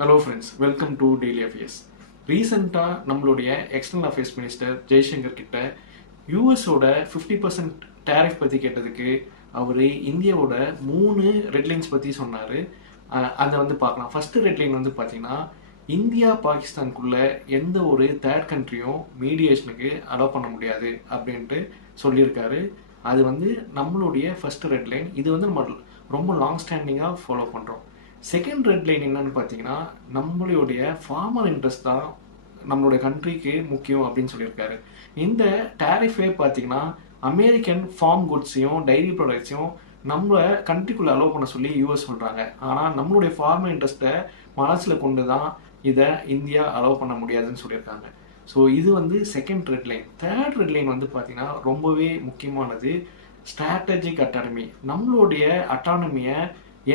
Hello friends, welcome to daily affairs. ரீசெண்டாக நம்மளுடைய external affairs minister Jaishankar கிட்ட யூஎஸோட 50% டேரிஃப் பற்றி கேட்டதுக்கு அவர் இந்தியாவோட 3 ரெட்லைன்ஸ் பற்றி சொன்னார். அதை பார்க்கலாம். ஃபர்ஸ்ட் ரெட்லைன் பார்த்தீங்கன்னா, இந்தியா பாகிஸ்தானுக்குள்ள எந்த ஒரு தேர்ட் கண்ட்ரியும் மீடியேஷனுக்கு அலோவ் பண்ண முடியாது அப்படின்ட்டு சொல்லியிருக்காரு. அது நம்மளுடைய ஃபர்ஸ்ட் ரெட்லைன். இது நம்ம ரொம்ப லாங் ஸ்டாண்டிங்காக ஃபாலோ பண்ணுறோம். செகண்ட் ரெட் லைன் என்னன்னு பார்த்தீங்கன்னா, நம்மளுடைய ஃபார்மல் இன்ட்ரெஸ்ட் தான் நம்மளுடைய கண்ட்ரிக்கு முக்கியம் அப்படின்னு சொல்லியிருக்காரு. இந்த டேரிஃபே பார்த்தீங்கன்னா, அமெரிக்கன் ஃபார்ம் குட்ஸையும் டைரி ப்ராடக்ட்ஸையும் நம்ம கண்ட்ரிக்குள்ளே அலோவ் பண்ண சொல்லி யூஎஸ் சொல்கிறாங்க. ஆனால் நம்மளுடைய ஃபார்மல் இன்ட்ரெஸ்ட்டை மனசில் கொண்டு தான் இதை இந்தியா அலோவ் பண்ண முடியாதுன்னு சொல்லியிருக்காங்க. ஸோ இது second red line. Third red line பார்த்தீங்கன்னா ரொம்பவே முக்கியமானது. Strategic autonomy. நம்மளுடைய அட்டானமியை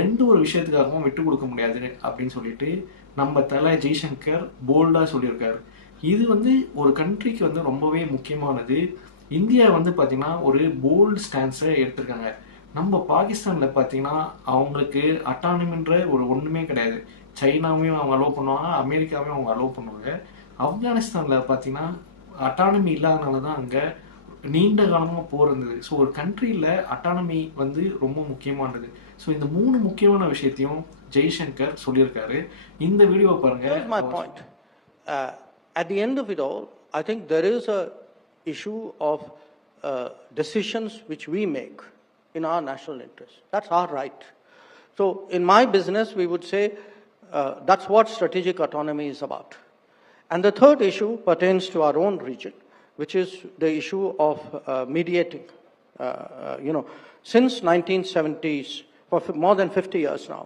எந்த ஒரு விஷயத்துக்காகவும் விட்டு கொடுக்க முடியாது அப்படின்னு சொல்லிட்டு நம்ம தலை ஜெய்சங்கர் போல்டாக சொல்லியிருக்காரு. இது ஒரு கண்ட்ரிக்கு ரொம்பவே முக்கியமானது. இந்தியா பார்த்தீங்கன்னா ஒரு போல்டு ஸ்டான்ஸை எடுத்திருக்காங்க. நம்ம பாகிஸ்தானில் பார்த்தீங்கன்னா அவங்களுக்கு அட்டானமின்ற ஒரு ஒன்றுமே கிடையாது. சைனாவையும் அவங்க அலோவ் பண்ணுவாங்க, அமெரிக்காவையும் அவங்க அலோவ் பண்ணுவாங்க. ஆப்கானிஸ்தானில் பார்த்தீங்கன்னா அட்டானமி இல்லாதனால தான் அங்கே நீண்ட காலமாக போர் இருந்தது. ஸோ ஒரு கண்ட்ரியில் அட்டானமி ரொம்ப முக்கியமானது. ஸோ இந்த 3 முக்கியமான விஷயத்தையும் ஜெய்சங்கர் சொல்லியிருக்காரு. இந்த வீடியோவை பாருங்க. My point. At the end of it all, I think there is a issue of decisions which we make in our national interest. That's our right. So in my business, we would say that's what strategic autonomy is about. And the third issue pertains to our own region, which is the issue of mediating. Since 1970s, for more than 50 years now,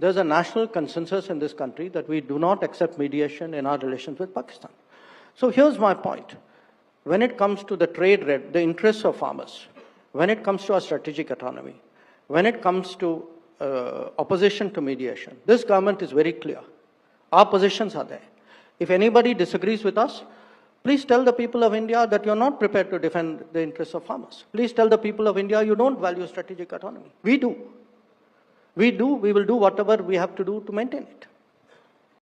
there's a national consensus in this country that we do not accept mediation in our relations with Pakistan. So here's my point. When it comes to the trade, the interests of farmers, when it comes to our strategic autonomy, when it comes to opposition to mediation, this government is very clear. Our positions are there. If anybody disagrees with us, please tell the people of India that you're not prepared to defend the interests of farmers. Please tell the people of India you don't value strategic autonomy. We do. We will do whatever we have to do to maintain it.